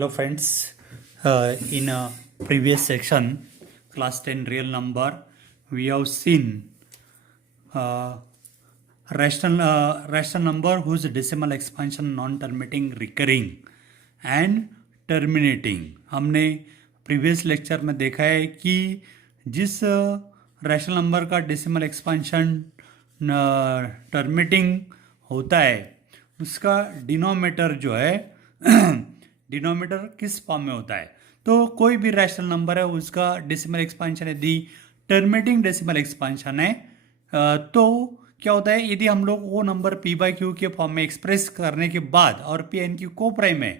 Hello friends, in a previous section, class 10 real number, we have seen rational number whose decimal expansion non-terminating recurring and terminating. हमने previous lecture में देखा है कि जिस rational number का decimal expansion terminating होता है उसका डिनोमिनेटर जो है डिनोमिनेटर किस फॉर्म में होता है। तो कोई भी रैशनल नंबर है उसका डेसिमल एक्सपांशन यदि टर्मिनेटिंग डेसिमल एक्सपांशन है तो क्या होता है, यदि हम लोग वो नंबर पी बाई क्यू के फॉर्म में एक्सप्रेस करने के बाद और पी एन क्यू को प्राइम है,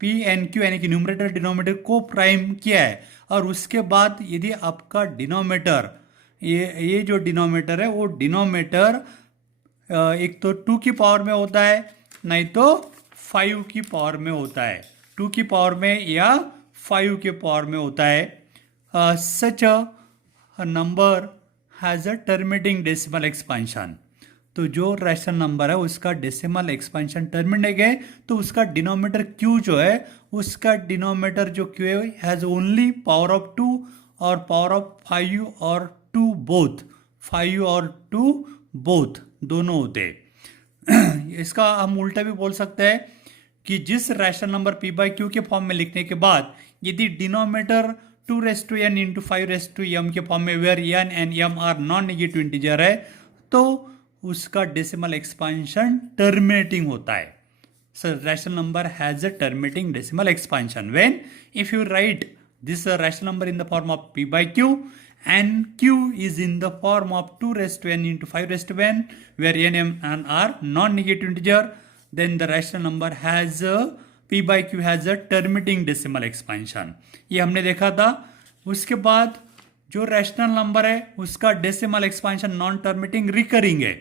पी एन क्यू यानी कि न्यूमरेटर डिनोमिनेटर को प्राइम किया है और उसके बाद यदि आपका डिनोमिनेटर ये जो डिनोमिनेटर है वो डिनोमिनेटर एक तो 2 की पावर में होता है नहीं तो 5 की पावर में होता है, 2 की पावर में या 5 के पावर में होता है। Such a number has a terminating decimal expansion. तो जो रैशनल नंबर है उसका डेसिमल एक्सपांशन टर्मिनेट है तो उसका डिनोमिनेटर क्यू जो है उसका डिनोमिनेटर जो क्यू है हैज़ ओनली पावर ऑफ 2 और पावर ऑफ 5 और 2 बोथ, 5 और 2 बोथ दोनों होते हैं। इसका हम उल्टा भी बोल सकते हैं कि जिस rational number p by q के फॉर्म में लिखने के बाद यदि denominator 2 raise to n into 5 raise to m के फॉर्म में where n and m are non negative integer है तो उसका डेसिमल एक्सपांशन टर्मिनेटिंग होता है। So rational number has a terminating decimal expansion when if you write this rational number in the form of p by q and q is in the form of 2 raised to n into 5 raised to n where n, m and r non-negative integer, then the rational number has p by q has a terminating decimal expansion. ये हमने देखा था। उसके बाद जो rational number है उसका decimal expansion non terminating recurring है।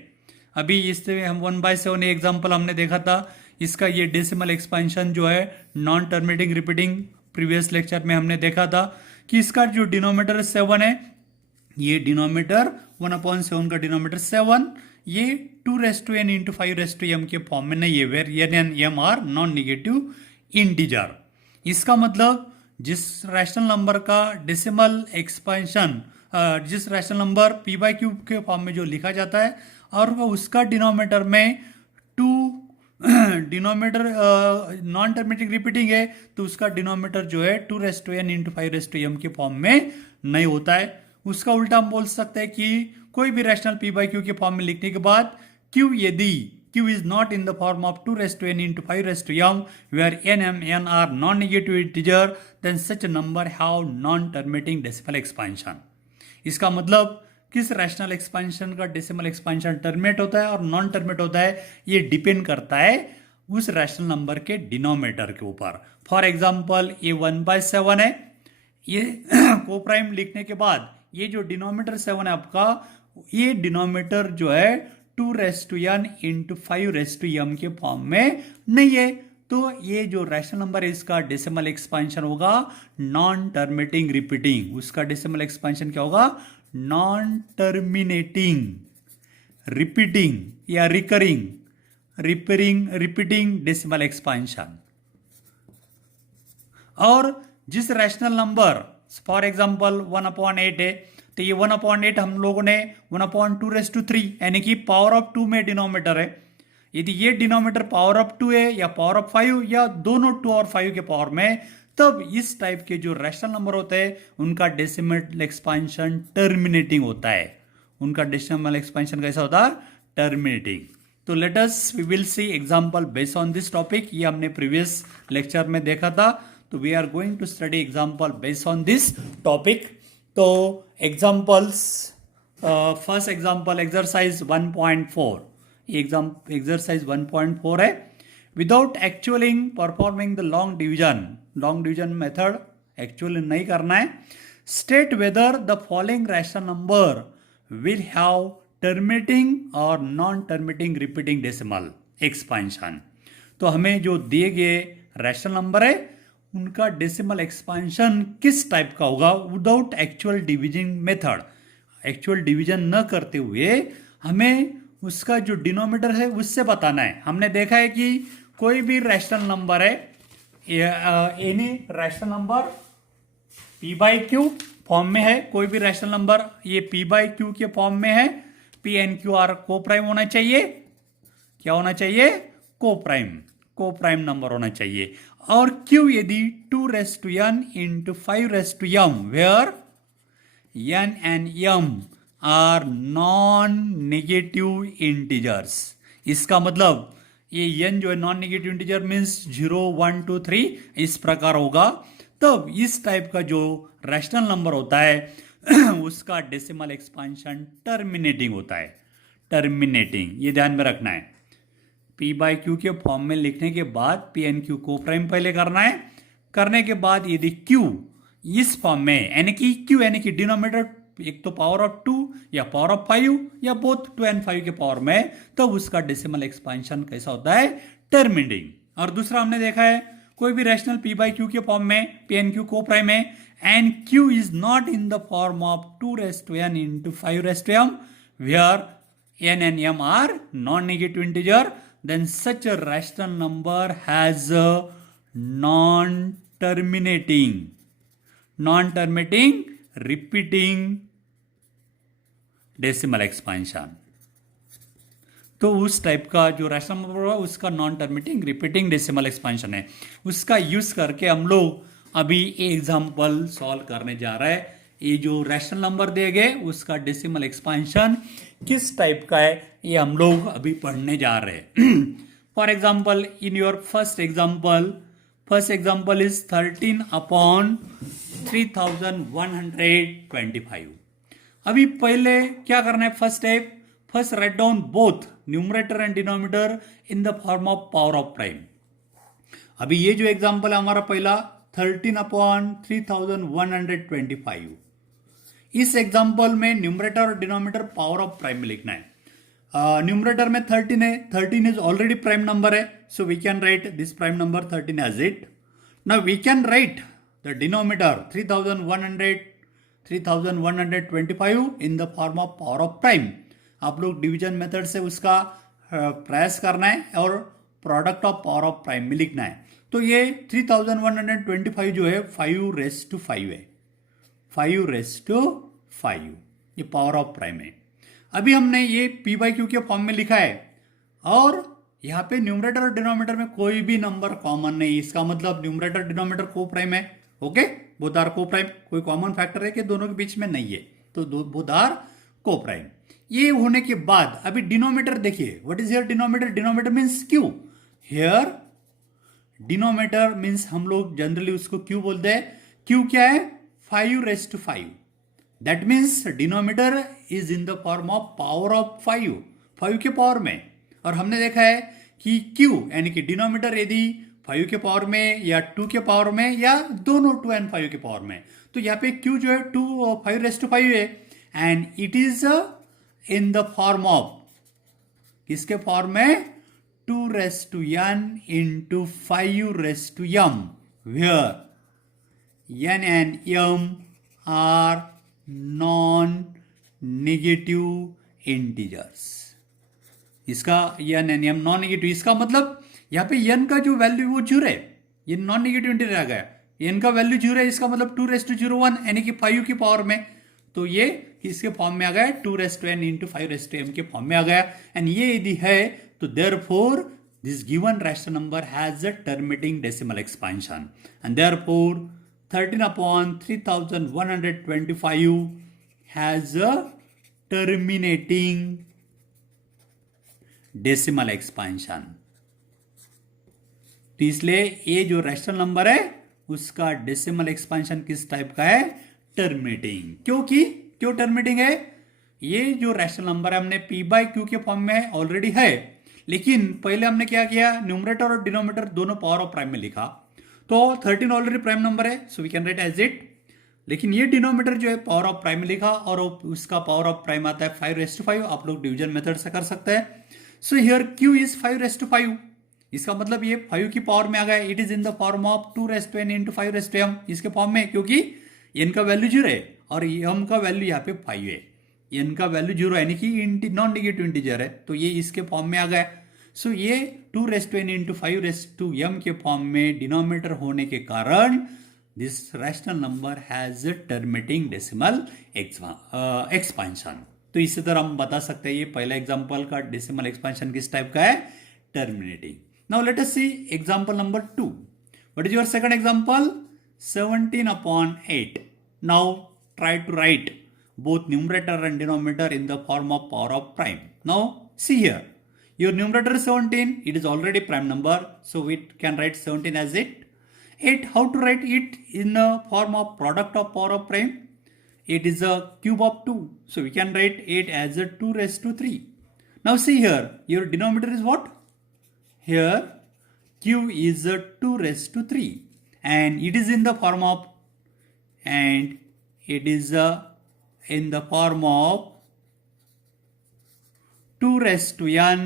अभी इससे हम 1/7 एग्जाम्पल हमने देखा था, इसका ये डेसिमल एक्सपांशन जो है non terminating repeating previous lecture में हमने देखा था कि इसका जो डिनोमिनेटर 7 है ये डिनोमिनेटर 1/7 का डिनोमिनेटर 7 ये 2 raise to n into 5 raise to m के फॉर्म में नहीं है where n n m are non negative integer. इसका मतलब जिस रैशनल नंबर का डेसिमल एक्सपांशन जिस rational number p by q के फॉर्म में जो लिखा जाता है और उसका डिनोमिनेटर में 2 डिनोमिनेटर नॉन टर्मिनेटिंग रिपीटिंग है तो उसका डिनोमिनेटर जो है 2 raise to n into 5 raise to m के फॉर्म में नहीं होता है। उसका उल्टा हम बोल सकते हैं कि कोई भी रैशनल पी बाई क्यू के फॉर्म में लिखने के बाद क्यू यदि q is not in the form of 2 raise to n into 5 raise to m where n m n are non negative integer then such number have non terminating decimal expansion. इसका मतलब किस rational expansion का decimal expansion terminate होता है और non terminate होता है ये डिपेंड करता है उस रैशनल नंबर के डिनोमिनेटर के ऊपर। फॉर एग्जांपल ये 1/7 है, ये को प्राइम लिखने के बाद ये जो डिनोमिनेटर 7 है आपका ये डिनोमिनेटर जो है 2 raise to n into 5 raise to m के फॉर्म में नहीं है तो ये जो रैशनल नंबर है इसका डेसिमल एक्सपांशन होगा नॉन टर्मिनेटिंग रिपीटिंग। उसका डेसिमल एक्सपांशन क्या होगा? नॉन टर्मिनेटिंग रिपीटिंग या रिपीटिंग डेसिमल एक्सपांशन। और जिस रैशनल नंबर फॉर एग्जांपल 1/8 है तो ये 1/8 हम लोगों ने 1/2 रेस टू 3 यानी कि पावर ऑफ 2 में डिनोमिनेटर है। यदि ये डिनोमिनेटर पावर ऑफ 2 है या पावर ऑफ 5 या दोनों 2 और 5 के पावर में तब इस टाइप के जो रैशनल नंबर होते हैं उनका डेसिमल एक्सपांशन टर्मिनेटिंग होता है। उनका डेसिमल एक्सपांशन कैसा होता है? टर्मिनेटिंग। तो let us we will see example based on this topic. ये हमने प्रीवियस लेक्चर में देखा था तो we are going to study example based on this topic. तो examples, first example exercise 1.4। Exercise 1.4 है। विदाउट एक्चुअलिंग performing the long division method actually नहीं करना है। State whether the following rational number will have terminating और non terminating repeating decimal expansion. तो हमें जो दिए गए रैशनल नंबर है उनका डेसिमल एक्सपांशन किस टाइप का होगा without actual division method. Actual division न करते हुए हमें उसका जो डिनोमिनेटर है उससे बताना है। हमने देखा है कि कोई भी रैशनल नंबर है any rational number p by Q form में है, कोई भी रैशनल नंबर ये पी बाई क्यू के फॉर्म में है, पी एन क्यू आर को प्राइम होना चाहिए। क्या होना चाहिए? को प्राइम नंबर होना चाहिए। और क्यू यदि 2n into 5m where n and m are non negative integers. इसका मतलब ये n जो है नॉन नेगेटिव इंटीजर मीन्स 0 1 2 3 इस प्रकार होगा। तब इस टाइप का जो रैशनल नंबर होता है उसका डेसिमल एक्सपांशन टर्मिनेटिंग होता है। टर्मिनेटिंग, ये ध्यान में रखना है। पी बाई क्यू के फॉर्म में लिखने के बाद पी एन क्यू को प्राइम पहले करना है। करने के बाद यदि क्यू इस फॉर्म में यानी कि क्यू यानी कि डिनोमिनेटर एक तो पावर ऑफ 2 या पावर ऑफ 5 या बोथ 2 and 5 के पावर में, तो उसका डेसिमल एक्सपांशन कैसा होता है? टर्मिनेटिंग। और दूसरा हमने देखा है कोई भी रैशनल पी बाई क्यू के फॉर्म में पी एन क्यू को प्राइम है and q is not in the form of 2n into 5m where n and m are non-negative integer, then such a rational number has a non-terminating repeating decimal expansion. तो उस type का जो rational number होगा उसका non terminating repeating decimal expansion है। उसका use करके हम लोग अभी एग्जांपल सॉल्व करने जा रहे हैं। ये जो रैशनल नंबर दिए गए उसका डेसिमल एक्सपांशन किस टाइप का है ये हम लोग अभी पढ़ने जा रहे हैं। For example in your first example is 13 upon 3125। अभी पहले क्या करना है? First right down both numerator and denominator in the form of power of prime. अभी ये जो एग्जांपल है हमारा पहला 13 अपॉन 3125, इस एग्जांपल में न्यूमरेटर और डिनोमिनेटर पावर ऑफ प्राइम में लिखना है। न्यूमरेटर में 13 है, 13 इज ऑलरेडी प्राइम नंबर है, so we can write this prime number 13 as it. Now we can write the denominator 3125 in the form of power of prime. आप लोग division method से उसका प्रयास करना है और product of power of prime में लिखना है। तो ये 3125 जो है 5^5 है, 5^5 ये पावर ऑफ प्राइम है। अभी हमने ये पी बाई क्यू के फॉर्म में लिखा है और यहाँ पे न्यूमरेटर और डिनोमिनेटर में कोई भी नंबर कॉमन नहीं। इसका मतलब न्यूमरेटर डिनोमिनेटर को प्राइम है। ओके, बोथ आर को प्राइम। कोई कॉमन फैक्टर है कि दोनों के बीच में नहीं है, तो बोथ आर को प्राइम। ये होने के बाद अभी डिनोमिनेटर देखिए, what is here denominator? Denominator means Q. Here denominator means हम लोग जनरली उसको क्यू बोलते हैं। क्यू क्या है? 5^5। That means denominator is in the form of power of 5 के पावर में। और हमने देखा है कि Q यानी कि डिनोमिनेटर यदि 5 के पावर में या 2 के पावर में या दोनों 2 and 5 के पावर में, तो यहाँ पे Q जो है 5^5 है and it is in the form of किसके फॉर्म में? 2n into 5m where n and m are non negative integers. इसका n and m non negative, इसका मतलब यहाँ पे n का जो वैल्यू वो 0 है, ये नॉन नेगेटिव इंटीजर आ गया। n का वैल्यू 0 है, इसका मतलब 2^01 यानी कि 5 की पावर में, तो ये इसके फॉर्म में आ गया 2n इंटू 5m के फॉर्म में आ गया। एंड ये यदि है तो therefore this given rational number has a terminating decimal expansion and therefore 13 upon 3125 has a terminating decimal expansion. तो इसलिए ये जो रैशनल नंबर है उसका डेसिमल एक्सपांशन किस टाइप का है? टर्मिनेटिंग। क्यों टर्मिनेटिंग है? ये जो रैशनल नंबर है हमने पी बाई क्यू के फॉर्म में ऑलरेडी है, लेकिन पहले हमने क्या किया? न्यूमरेटर और डिनोमिनेटर दोनों पावर ऑफ प्राइम में लिखा। तो 13 ऑलरेडी प्राइम नंबर है, so we can write as it. लेकिन ये डिनोमिनेटर जो है पावर ऑफ प्राइम में लिखा और उसका पावर ऑफ प्राइम आता है 5^5। आप लोग डिवीजन मेथड से कर सकते हैं। So here Q is 5^5। इसका मतलब ये 5 की पावर में आ गया। It is in the form of 2n into 5m इसके फॉर्म में, क्योंकि n का वैल्यू 0 है और m का वैल्यू यहाँ पे 5 है। n का वैल्यू 0 यानी कि नॉन नेगेटिव इंटीजर है, तो ये इसके फॉर्म में आ गया। सो ये 2n इंटू 5m के फॉर्म में डिनोमिनेटर होने के कारण this rational number has terminating decimal expansion. तो इसी तरह हम बता सकते हैं ये पहला एग्जांपल का डेसिमल एक्सपांशन किस टाइप का है, terminating. Now let us see example number 2। What is your second example? 17/8. Now try to write both numerator and denominator in the form of power of prime. Now see here, your numerator is 17, it is already prime number, so we can write 17 as it. 8, how to write it in the form of product of power of prime? It is a cube of 2, so we can write 8 as a 2 raised to 3. Now see here, your denominator is what? Here q is a 2 raised to 3 and it is in the form of in the form of 2 raised to n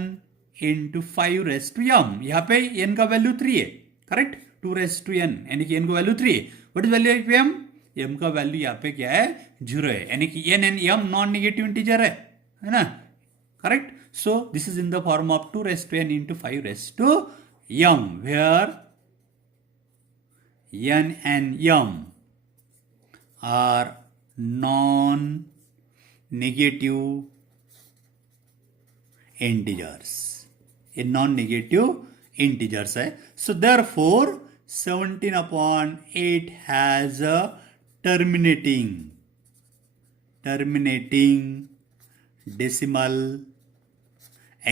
into 5 raised to m. यहाँ पे n का value 3 है, correct? 2 raised to n यानी कि n का value 3 है। What is value of m? m का value यहाँ पे क्या है, 0 है, यानी कि n and m non negative integer है ना, correct? So this is in the form of 2 raised to n into 5 raised to m, where n and m are non-negative integers. ये non-negative integers है. So therefore 17/8 has a terminating decimal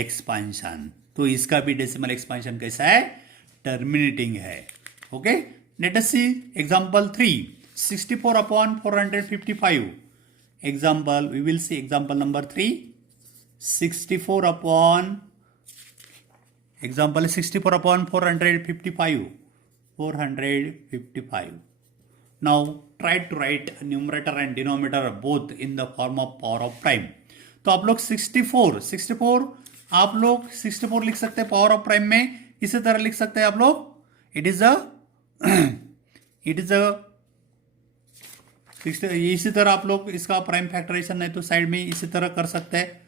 expansion. तो इसका भी decimal expansion कैसा है, terminating है. Okay, let us see example 3, 64/455. Example, we will see example number 3, 64/455. Now try to write numerator and denominator both in the form of power of prime. तो आप लोग 64 आप लोग 64 लिख सकते हैं पावर ऑफ प्राइम में. इसी तरह लिख सकते हैं आप लोग, इट इज इसी तरह आप लोग इसका प्राइम फैक्टराइजेशन है तो साइड में इसी तरह कर सकते हैं.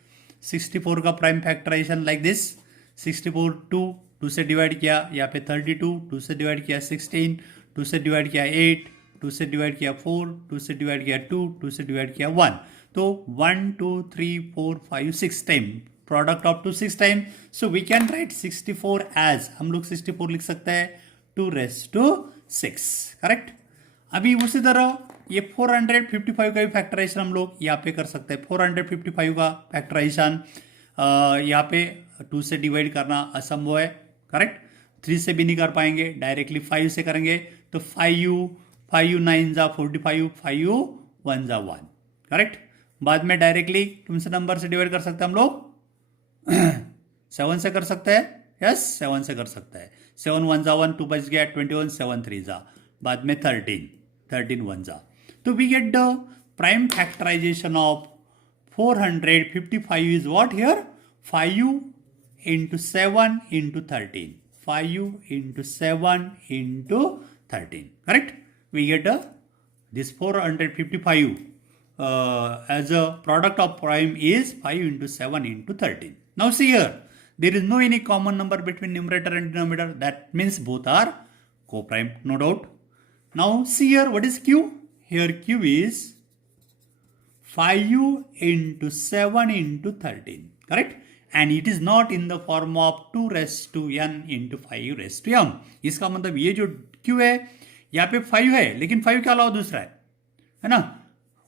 64 का प्राइम फैक्टराइजेशन लाइक दिस. 64 2 से डिवाइड किया, यहाँ पे 32 2 से डिवाइड किया, 16 2 से डिवाइड किया, 8 2 से डिवाइड किया, 4 2 से डिवाइड किया, 2 से डिवाइड किया, 1. तो 1 2 3 4 5 6 time, product of 2 6 time. So we can write 64 as, हम लोग 64 लिख सकते हैं 2 raised to 6, करेक्ट. अभी उसी तरह ये 455 का भी फैक्टराइजेशन हम लोग यहाँ पे कर सकते हैं. 455 का फैक्टराइजेशन यहाँ पे 2 से डिवाइड करना असंभव है, करेक्ट. 3 से भी नहीं कर पाएंगे, डायरेक्टली 5 से करेंगे. तो 5 9 जा 45, 5 1 जा 1, करेक्ट. बाद में डायरेक्टली तुमसे नंबर से डिवाइड कर सकते हैं हम लोग 7 से कर सकते हैं. यस, 7 से कर सकते हैं. 7 1 जा 1, 2 बच गया, 21, 7 3 जा, बाद में 13 1 जा. तो we get the prime factorization of 455 is what here, 5 into 7 into 13, 5 into 7 into 13, correct. We get this 455 as a product of prime is 5 into 7 into 13. Now see here, there is no any common number between numerator and denominator. That means both are co-prime, no doubt. Now see here, what is q? Here q is 5 into 7 into 13, correct. And it is not in the form of 2 raised to n into 5 raised to m. इसका मतलब ये जो q है यहाँ पे 5 है, लेकिन 5 के अलावा दूसरा है ना.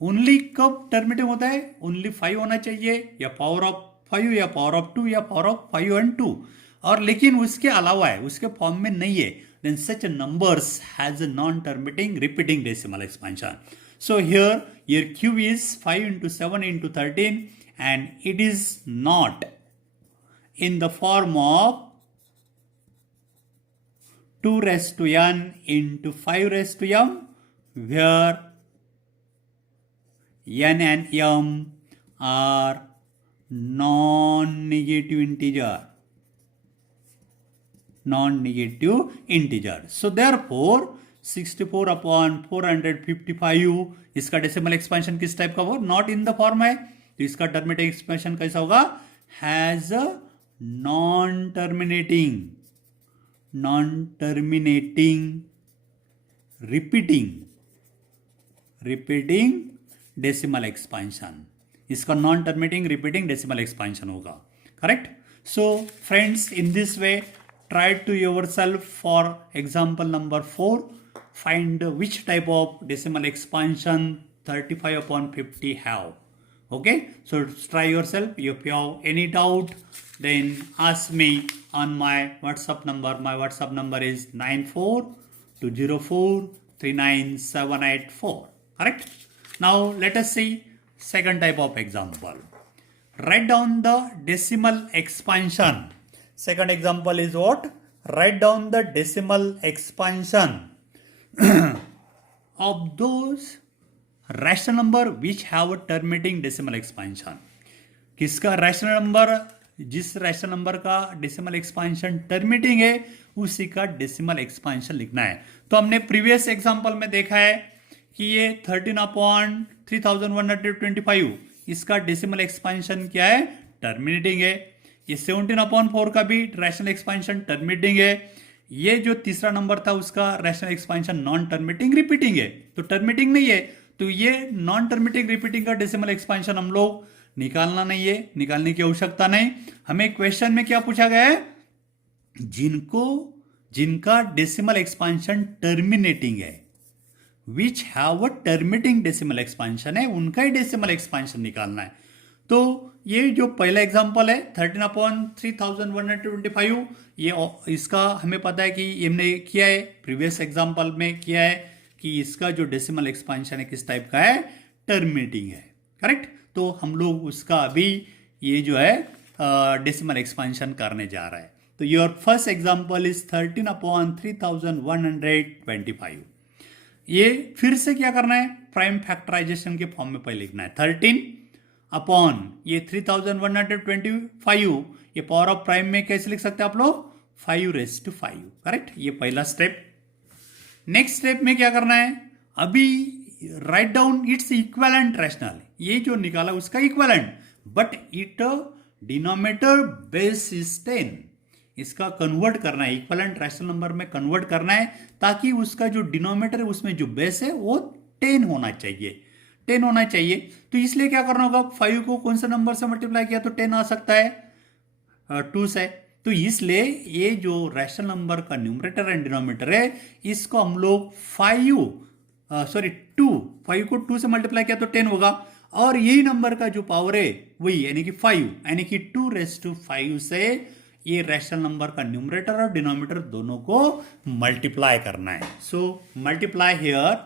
ओनली कब टर्मिनेटिव होता है, ओनली 5 होना चाहिए, या पावर ऑफ 5 या पावर ऑफ 2 या पावर ऑफ 5 and 2, और लेकिन उसके अलावा है, उसके फॉर्म में नहीं है. Then such numbers has a non-terminating repeating decimal expansion. So here q is 5 into 7 into 13 and it is not in the form of 2 raised to n into 5 raised to m, where n and m are non-negative integer. So therefore 64/455 इसका decimal expansion किस type का, वो not in the form है. तो इसका terminating expansion कैसा होगा, has a non terminating repeating decimal expansion, इसका non terminating repeating decimal expansion होगा, correct. So friends, in this way try to yourself for example number 4, find which type of decimal expansion 35 upon 50 have. Okay, so try yourself. If you have any doubt, then ask me on my WhatsApp number. My WhatsApp number is 9420439784. Correct. Now let us see second type of example. Write down the decimal expansion. Second example is what? Write down the decimal expansion of those rational number which have a terminating decimal expansion. किसका rational number, जिस rational number का decimal expansion terminating है उसी का decimal expansion लिखना है. तो हमने प्रीवियस एग्जांपल में देखा है कि ये 13/3125 इसका डेसिमल एक्सपांशन क्या है, टर्मिनेटिंग है. ये 17/4 का भी रैशनल एक्सपांशन टर्मिनेटिंग है. ये जो तीसरा नंबर था उसका rational expansion non terminating repeating है, तो टर्मिनेटिंग नहीं है. तो ये नॉन टर्मिनेटिंग रिपीटिंग का डेसिमल एक्सपांशन हम लोग निकालना नहीं है, निकालने की आवश्यकता नहीं. हमें क्वेश्चन में क्या पूछा गया है, जिनका डेसिमल एक्सपांशन टर्मिनेटिंग है, which have a terminating decimal expansion है, उनका ही डेसिमल एक्सपांशन निकालना है. तो ये जो पहला एग्जांपल है 13/3125, ये इसका हमें पता है कि हमने किया है प्रीवियस एग्जांपल में किया है कि इसका जो डेसिमल एक्सपांशन है किस टाइप का है, टर्मिनेटिंग है, करेक्ट. तो हम लोग उसका अभी ये जो है डेसिमल एक्सपांशन करने जा रहा है. तो योर फर्स्ट एग्जांपल इज 13/3125. ये फिर से क्या करना है, प्राइम फैक्टराइजेशन के फॉर्म में पहले लिखना है. 13 अपॉन ये 3125, ये पावर ऑफ प्राइम में कैसे लिख सकते हैं आप लोग, 5⁵, करेक्ट. ये पहला स्टेप. नेक्स्ट स्टेप में क्या करना है, अभी write down it's equivalent rational, ये जो निकाला उसका equivalent, but it denominator base is 10, इसका कन्वर्ट करना है, इक्विवेलेंट रैशनल नंबर में कन्वर्ट करना है, ताकि उसका जो डिनोमिनेटर है उसमें जो बेस है वो 10 होना चाहिए, 10 होना चाहिए. तो इसलिए क्या करना होगा, 5 को कौन सा नंबर से मल्टीप्लाई किया तो 10 आ सकता है, 2 से. तो इसलिए ये जो रैशनल नंबर का न्यूमरेटर एंड डिनोमिनेटर है इसको हम लोग 5 को 2 से मल्टीप्लाई किया तो 10 होगा, और यही नंबर का जो पावर है वही यानी कि 5, यानी कि 2⁵ से ये रैशनल नंबर का न्यूमरेटर और डिनोमिनेटर दोनों को मल्टीप्लाई करना है. So multiply here,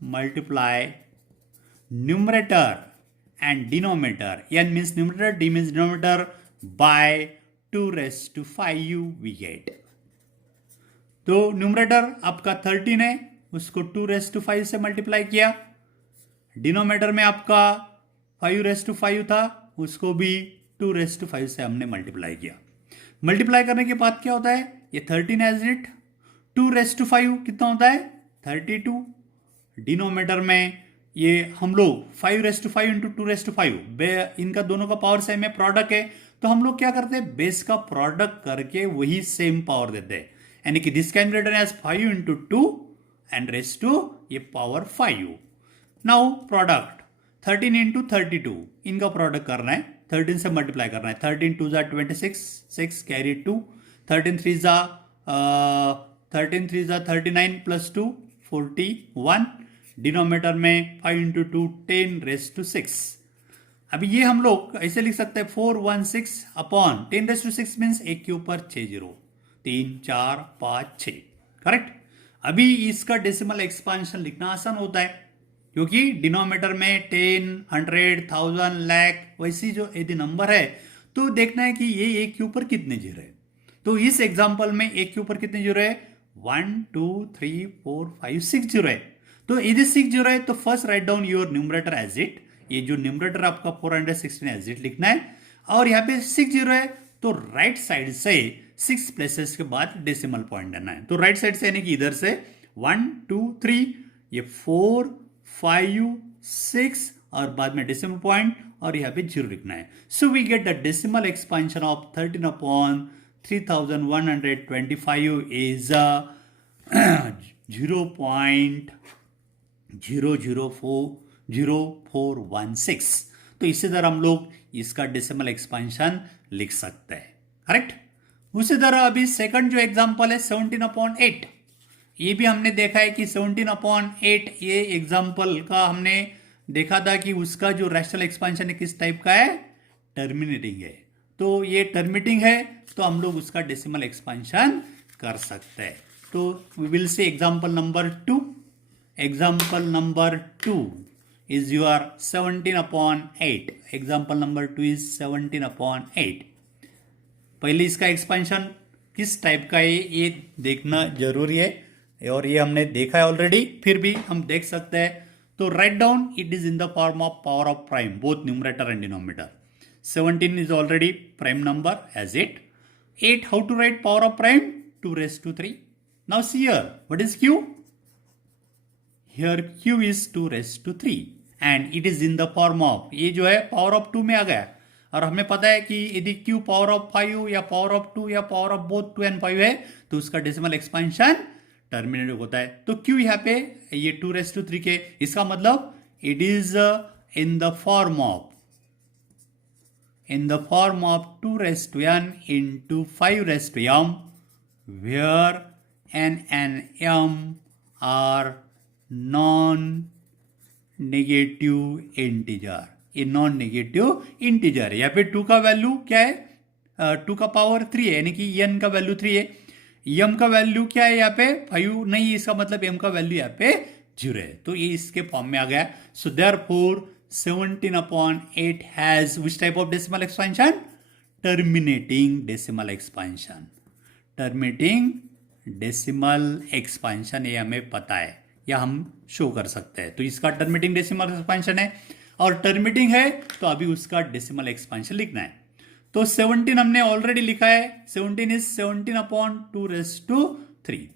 multiply numerator and denominator, n means numerator, d means denominator, by 2⁵ we get. तो न्यूमरेटर आपका 13 है, उसको 2⁵ से मल्टीप्लाई किया. डिनोमिनेटर में आपका 5⁵ था, उसको भी 2⁵ से हमने मल्टीप्लाई किया. मल्टीप्लाई करने के बाद क्या होता है, ये 13 एज इट, 2⁵ कितना होता है, 32. डिनोमिनेटर में ये हम लोग 5⁵ इंटू 2⁵, इनका दोनों का पावर सेम है, प्रोडक्ट है, तो हम लोग क्या करते हैं, बेस का प्रोडक्ट करके वही सेम पावर देते हैं, यानी कि this can be written as 5 into 2 and raise to ये पावर 5. नाउ प्रोडक्ट 13 इंटू 32, इनका प्रोडक्ट करना है, 13 से मल्टीप्लाई करना है. 13 2 जा 26, 6 कैरी 2, 13 3 जा 39 प्लस 2 41. डिनोमिनेटर में 5 इंटू 2 10⁻⁶. अभी ये हम लोग ऐसे लिख सकते हैं 416 अपॉन 10⁻⁶ मीन्स 1 के ऊपर 6 0, 3 4 5 6, करेक्ट. अभी इसका डेसिमल एक्सपांशन लिखना आसान होता है, क्योंकि डिनोमिनेटर में 10, 100, 1000, लाख वैसी जो यदि नंबर है तो देखना है कि ये 1 के ऊपर कितने जीरो है. तो इस एग्जाम्पल में 1 के ऊपर कितने जीरो है, 1 2 3 4 5 6 जीरो है. तो यदि 6 जीरो है तो first right down your numerator as it, ये जो न्यूमरेटर आपका 416 एज इट लिखना है, और यहाँ पे 6 जीरो है तो राइट साइड से 6 प्लेसेस के बाद डेसिमल पॉइंट देना है. तो राइट साइड से यानी कि इधर से 1 2 3, ये 4 5 6 और बाद में डेसिमल पॉइंट, और यहाँ पे 0 लिखना है. So we get the decimal expansion of 13/3125 is 0.00400416. तो इसी तरह हम लोग इसका डेसिमल एक्सपांशन लिख सकते हैं. करेक्ट. उसी तरह अभी सेकंड जो एग्जांपल है 17/8, ये भी हमने देखा है कि 17/8 ये एग्जांपल का हमने देखा था कि उसका जो रैशनल एक्सपांशन है किस टाइप का है, टर्मिनेटिंग है. तो ये टर्मिनेटिंग है तो हम लोग उसका डेसिमल एक्सपांशन कर सकते हैं. तो we will say example number 2. Example number 2 is your 17/8. Example number 2 is 17/8. पहले इसका एक्सपेंशन किस टाइप का है ये देखना जरूरी है, और ये हमने देखा है ऑलरेडी, फिर भी हम देख सकते हैं. तो write down it is in the form of power of prime both numerator and denominator. 17 is already prime number as it. 8, how to write power of prime? 2^3. Now see here, what is q? Here q is 2^3 and it is in the form of, ये जो है power of 2 में आ गया, और हमें पता है कि यदि q पावर ऑफ 5 या पावर ऑफ 2 या पावर ऑफ बोथ 2 and 5 है तो उसका डेसिमल एक्सपेंशन टर्मिनेटिव होता है. तो q यहाँ पे ये 2^3 के, इसका मतलब it is in the form of 2^n into 5^m, where n and m are non-negative integer. ये नॉन नेगेटिव इंटीजर है. यहाँ पे 2 का वैल्यू क्या है, 2 का पावर 3 है, यानी कि n का वैल्यू 3 है. m का वैल्यू क्या है यहाँ पे 5 नहीं, इसका मतलब m का वैल्यू यहाँ पे 0 है. तो ये इसके फॉर्म में आ गया. So therefore 17/8 has which type of decimal expansion? Terminating decimal expansion. Terminating decimal expansion ये हमें पता है या हम शो कर सकते हैं. तो इसका terminating decimal expansion है, और टर्मिनेटिंग है तो अभी उसका डेसिमल एक्सपेंशन लिखना है. तो 17 हमने ऑलरेडी लिखा है. 17 is 17/2^3.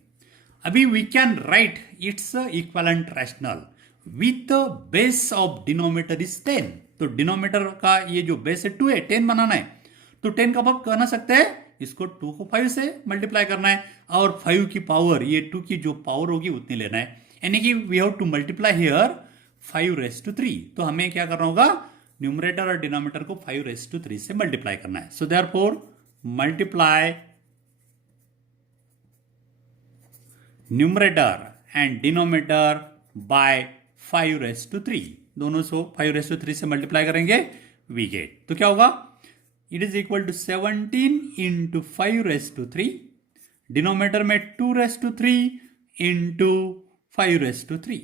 अभी we can write its equivalent rational with base of denominator is 10. तो डिनोमिनेटर का ये जो बेस है 2 है, 10 बनाना है. तो 10 का आप करना सकते हैं, इसको 2 को 5 से मल्टीप्लाई करना है, और 5 की पावर ये 2 की जो पावर होगी उतनी लेना है, यानी कि we have to multiply here 5^3. तो हमें क्या करना होगा, न्यूमरेटर और डिनोमिनेटर को 5^3 से मल्टीप्लाई करना है. So therefore multiply numerator and denominator by 5^3. दोनों से 5^3 से मल्टीप्लाई करेंगे, वी गेट. तो क्या होगा, it is equal to 17 into 5^3. Denominator में 2^3 into 5^3.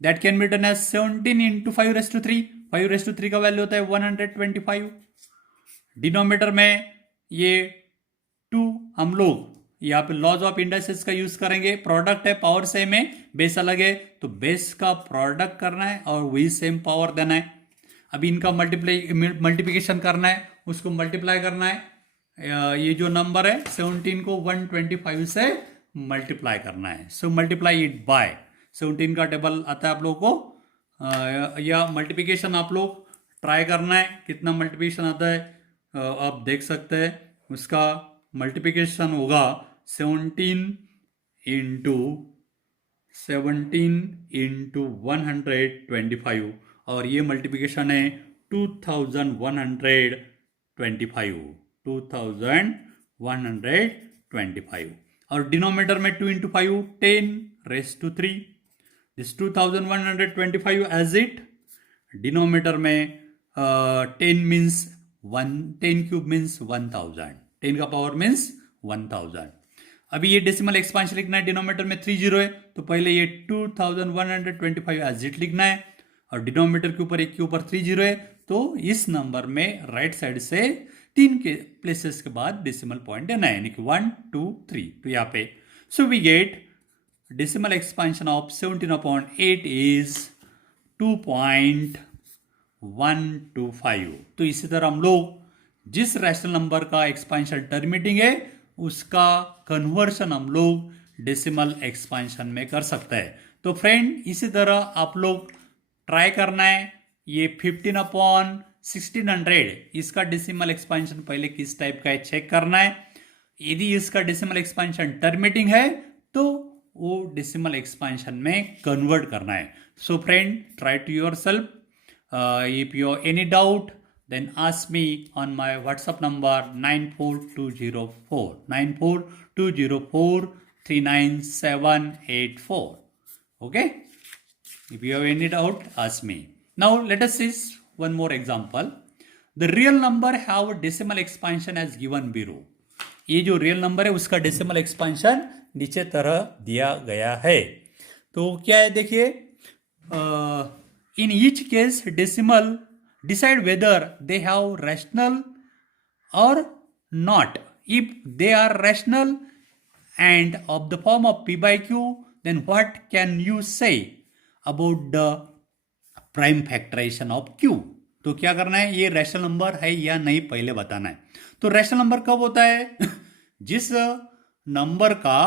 That can be written as 17 into 5^3. 5^3 का वैल्यू होता है 125. डिनोमिनेटर में ये 2 हम लोग यहाँ पे लॉज ऑफ इंडाइसेस का यूज करेंगे. प्रोडक्ट है, पावर सेम है, बेस अलग है, तो बेस का प्रोडक्ट करना है और वही सेम पावर देना है. अभी इनका मल्टीप्लिकेशन करना है, उसको मल्टीप्लाई करना है. ये जो नंबर है 17 को 125 से मल्टीप्लाई करना है. सो मल्टीप्लाई इट बाय 17 का टेबल आता है आप लोगों को, या मल्टीप्लिकेशन आप लोग ट्राई करना है कितना मल्टीप्लिकेशन आता है. आप देख सकते हैं उसका मल्टीप्लिकेशन होगा 17 into 125, और ये मल्टीप्लिकेशन है 2125. और डिनोमिनेटर में 2 into 5 10^3. This 2125 as it. Denominator में 10 मीन्स 10 क्यूब मीन्स 1000. 10 का पावर मीन्स 1000. अभी ये डेसिमल एक्सपेंशन लिखना है. डिनोमिनेटर में 3 0 है, तो पहले ये 2125 एज इट लिखना है, और डिनोमिनेटर के ऊपर 1 के ऊपर 3 0 है, तो इस नंबर में राइट साइड से 3 के प्लेसेस के बाद डेसिमल पॉइंट देना है, यानी कि 1 2 3. तो यहाँ पे so we get decimal expansion of 17/8 is 2.125. तो इसी तरह हम लोग जिस रैशनल नंबर का एक्सपेंशन टर्मिनेटिंग है उसका कन्वर्शन हम लोग डेसिमल एक्सपेंशन में कर सकते हैं. तो फ्रेंड इसी तरह आप लोग ट्राई करना है ये 15/1600 इसका डेसिमल एक्सपेंशन पहले किस टाइप का है चेक करना है। यदि इसका डेसिमल एक्सपेंशन टर्मिनेटिंग है तो वो डेसिमल एक्सपेंशन में कन्वर्ट करना है। So friend, try to yourself. If you have any doubt, then ask me on my WhatsApp number 94204 Okay? If you have any doubt, ask me. Now let us see one more example. The real number have decimal expansion as given below. ये जो real number है उसका decimal expansion नीचे तरह दिया गया है। तो क्या है देखिए, in each case decimal decide whether they have rational or not. If they are rational and of the form of p by q, then what can you say about the prime factorization of q? तो क्या करना है, ये rational number है या नहीं पहले बताना है। तो रैशनल नंबर कब होता है जिस नंबर का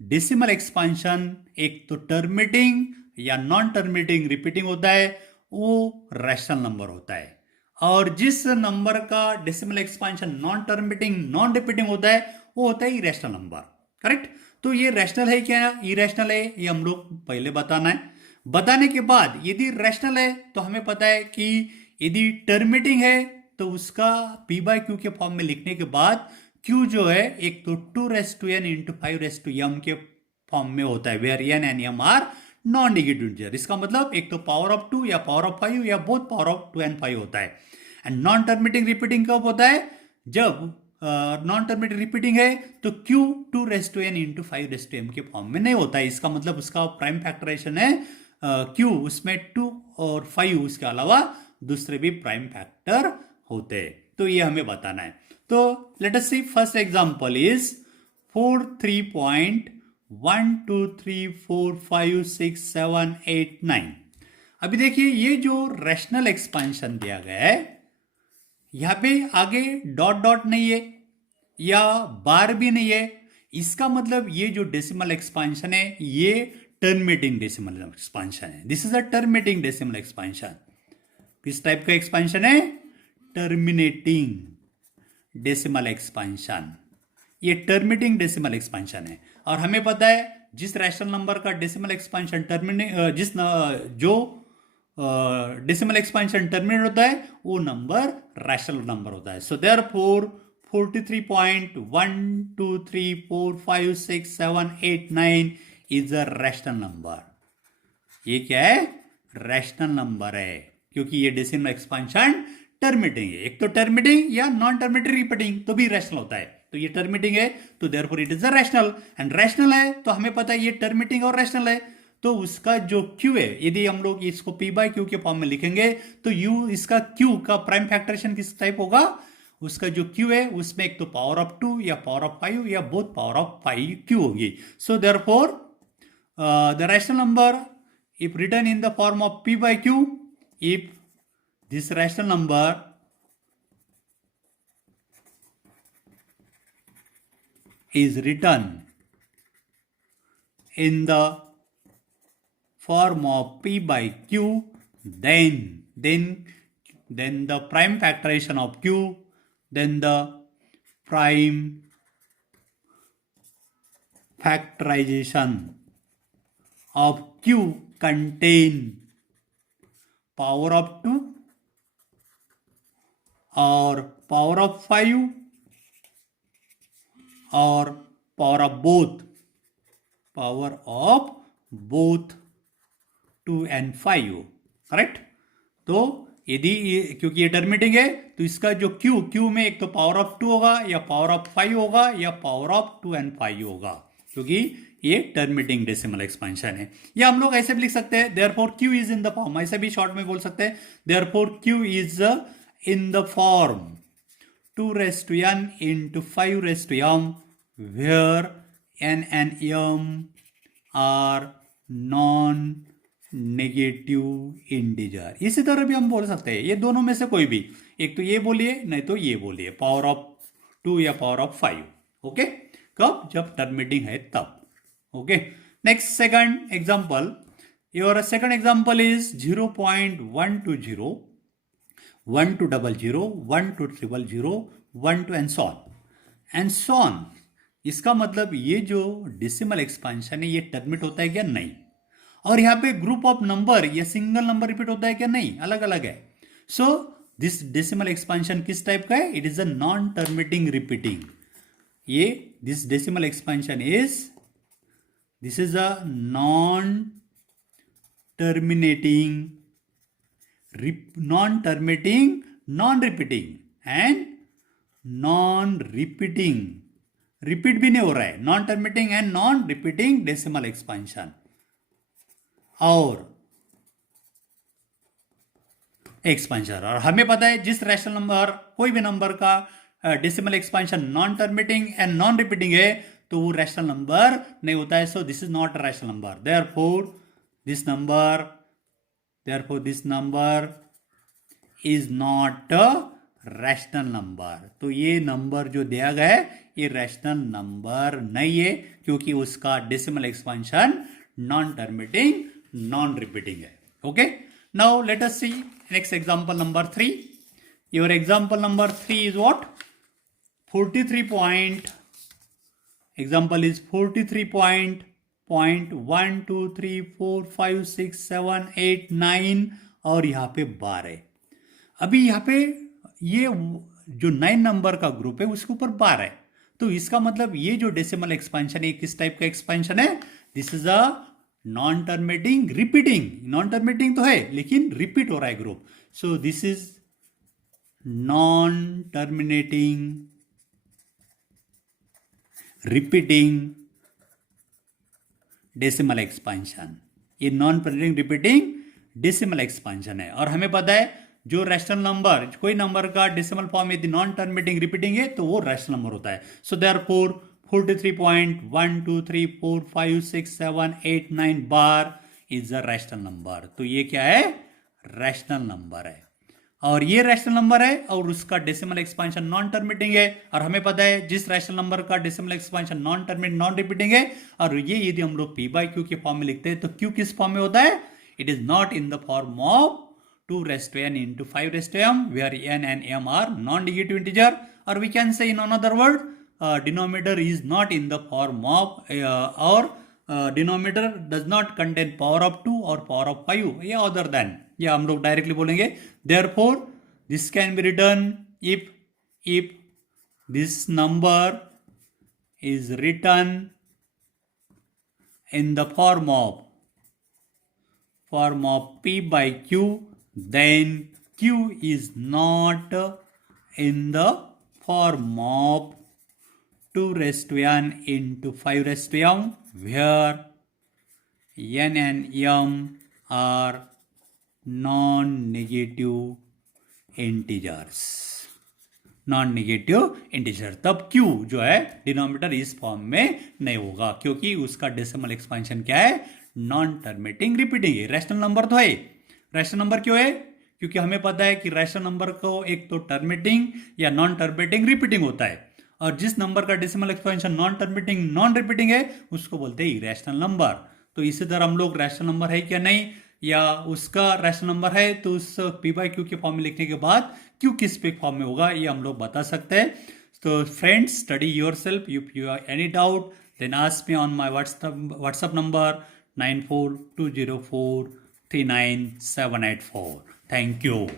डेसिमल एक्सपेंशन एक तो टर्मिनेटिंग या नॉन टर्मिनेटिंग रिपीटिंग होता है वो रैशनल नंबर होता है, और जिस नंबर का decimal expansion non terminating non repeating होता है वो होता है इरेशनल नंबर। करेक्ट। तो ये रैशनल है क्या इरेशनल है, ये हम लोग पहले बताना है। बताने के बाद यदि रैशनल है तो हमें पता है कि यदि टर्मिनेटिंग है तो उसका p बाय क्यू के फॉर्म में लिखने के बाद q जो है एक तो 2n इंटू 5m के फॉर्म में होता है, where n and m are non negative integer. इसका मतलब एक तो पावर ऑफ 2 या पावर ऑफ 5 या बोथ पावर ऑफ 2 एंड 5 होता है। एंड नॉन टर्मिनेटिंग रिपीटिंग कब होता है, जब नॉन टर्मिनेटिंग रिपीटिंग है तो q 2n इंटू 5m के फॉर्म में नहीं होता है। इसका मतलब उसका प्राइम फैक्टराइजेशन है q, उसमें 2 और 5 उसके अलावा दूसरे भी प्राइम फैक्टर होते हैं। तो ये हमें बताना है। तो let us see first example is 43.123456789। अभी देखिए ये जो रैशनल एक्सपेंशन दिया गया है यहां पे आगे डॉट डॉट नहीं है या बार भी नहीं है, इसका मतलब ये जो डेसिमल एक्सपेंशन है ये टर्मिनेटिंग डेसिमल एक्सपेंशन है। This is a terminating decimal expansion. किस टाइप का एक्सपेंशन है, टर्मिनेटिंग डेसिमल एक्सपेंशन। ये टर्मिनेटिंग डेसिमल एक्सपेंशन है, और हमें पता है जिस रैशनल नंबर का डेसिमल एक्सपेंशन जो डेसिमल एक्सपेंशन टर्मिनेट होता है वो नंबर रैशनल नंबर होता है। So therefore 43.123456789 is a rational number. ये क्या है, रैशनल नंबर है, क्योंकि ये डेसिमल एक्सपेंशन टर्मिनेटिंग है। एक तो टर्मिनेटिंग या नॉन टर्मिनेटिंग रिपीटिंग तो भी रैशनल होता है, तो ये टर्मिनेटिंग है तो therefore it is a rational. And rational है तो हमें पता है ये टर्मिनेटिंग और रैशनल है, तो उसका जो q है यदि हम लोग इसको p बाय क्यू के फॉर्म में लिखेंगे तो u इसका q का प्राइम फैक्टरेशन किस टाइप होगा, उसका जो q है उसमें एक तो पावर ऑफ 2 या पावर ऑफ 5 या बोथ पावर ऑफ 5 q होगी। So therefore the rational number if written in the form of p by q, if this rational number is written in the form of p by q, then the prime factorization of q, then the prime factorization of q contain power of 2 or power of 5 or power of both 2 and 5। Correct. तो यदि क्योंकि ये terminating है तो इसका जो q में एक तो पावर ऑफ 2 होगा या पावर ऑफ 5 होगा या पावर ऑफ 2 and 5 होगा, क्योंकि ये टर्मिनेटिंग डेसिमल एक्सपेंशन है। या हम लोग ऐसे भी लिख सकते हैं therefore q is in the form, ऐसे भी शॉर्ट में बोल सकते हैं therefore q is in the form 2n into 5m where n and m are non negative integer. इसी तरह भी हम बोल सकते हैं, ये दोनों में से कोई भी, एक तो ये बोलिए नहीं तो ये बोलिए, पावर ऑफ 2 या पावर ऑफ 5। ओके, कब, जब टर्मिनेटिंग है तब। Okay, next second example Your second example is 0.120, 1200, 1200, 12 and so on. And so on. इसका मतलब ये जो डेसिमल एक्सपांशन है ये टर्मिनेट होता है क्या? नहीं. और यहाँ पे ग्रुप ऑफ नंबर या सिंगल नंबर रिपीट होता है क्या? नहीं, अलग अलग है. सो दिस डेसिमल एक्सपांशन किस टाइप का है? It is a non terminating repeating. ये this decimal expansion is this is a non terminating, non repeating and non repeating. Repeat भी नहीं हो रहा है. Non terminating and non repeating decimal expansion. और एक्सपांशन. और हमें पता है जिस रैशनल नंबर, कोई भी नंबर का decimal expansion non terminating and non repeating है तो वो रैशनल नंबर नहीं होता है. So this is not a rational number. Therefore this number is not a rational number. तो ये नंबर जो दिया गया है ये रैशनल नंबर नहीं है क्योंकि उसका decimal expansion non terminating, non repeating है. Okay, now let us see next example number 3. Your example number 3 is what? 43 example is 43.1 2 3 4 5 6 7 8 9 और यहाँ पे 12. अभी यहाँ पे ये जो 9 नंबर का ग्रुप है उसके ऊपर 12 है. तो इसका मतलब ये जो डेसिमल एक्सपांशन है किस टाइप का एक्सपांशन है? This is a non terminating repeating. Non terminating तो है लेकिन रिपीट हो रहा है group. So this is non terminating repeating decimal expansion. ये non terminating repeating decimal expansion है. और हमें पता है जो रैशनल नंबर, कोई नंबर का डेसिमल फॉर्म यदि नॉन टर्मिनेटिंग रिपीटिंग है तो वो रैशनल नंबर होता है. So therefore 43.1 2 3 4 5 6 7 8 9 bar is a rational number. तो ये क्या है? रैशनल नंबर है. और ये रैशनल नंबर है और उसका डेसिमल एक्सपांशन नॉन टर्मिनेटिंग है. और हमें पता है जिस रैशनल नंबर का decimal expansion non terminating, non repeating है और ये यदि हम लोग p by q के फॉर्म में लिखते हैं तो q किस फॉर्म में होता है? It is not in the form of 2 raised to n into 5 raised to m, where n and m are non-negative integer, or we can say in another word, denominator is not in the form of or denominator does not contain power of 2 or power of 5 या other than. या हम लोग directly बोलेंगे therefore this can be written if this number is written in the form of p by q, then q is not in the form of 2 raised to n into 5 raised to m, where n and m are non-negative integers. non-negative integer. तब q जो है denominator इस form में नहीं होगा क्योंकि उसका decimal expansion क्या है? नॉन टर्मिनेटिंग रिपीटिंग है. रैशनल नंबर तो है. रैशनल नंबर क्यों है? क्योंकि हमें पता है कि रैशनल नंबर को एक तो टर्मिनेटिंग या नॉन टर्मिनेटिंग रिपीटिंग होता है और जिस नंबर का decimal expansion non terminating, non repeating है उसको बोलते हैं इरेशनल नंबर. तो इसी तरह हम लोग रैशनल नंबर है क्या नहीं या उसका रैशनल नंबर है तो उस p by q के फॉर्म में लिखने के बाद q किस पे फॉर्म में होगा ये हम लोग बता सकते हैं. तो friends, study yourself. If you are any doubt then ask me on my WhatsApp number 9420439784. Thank you.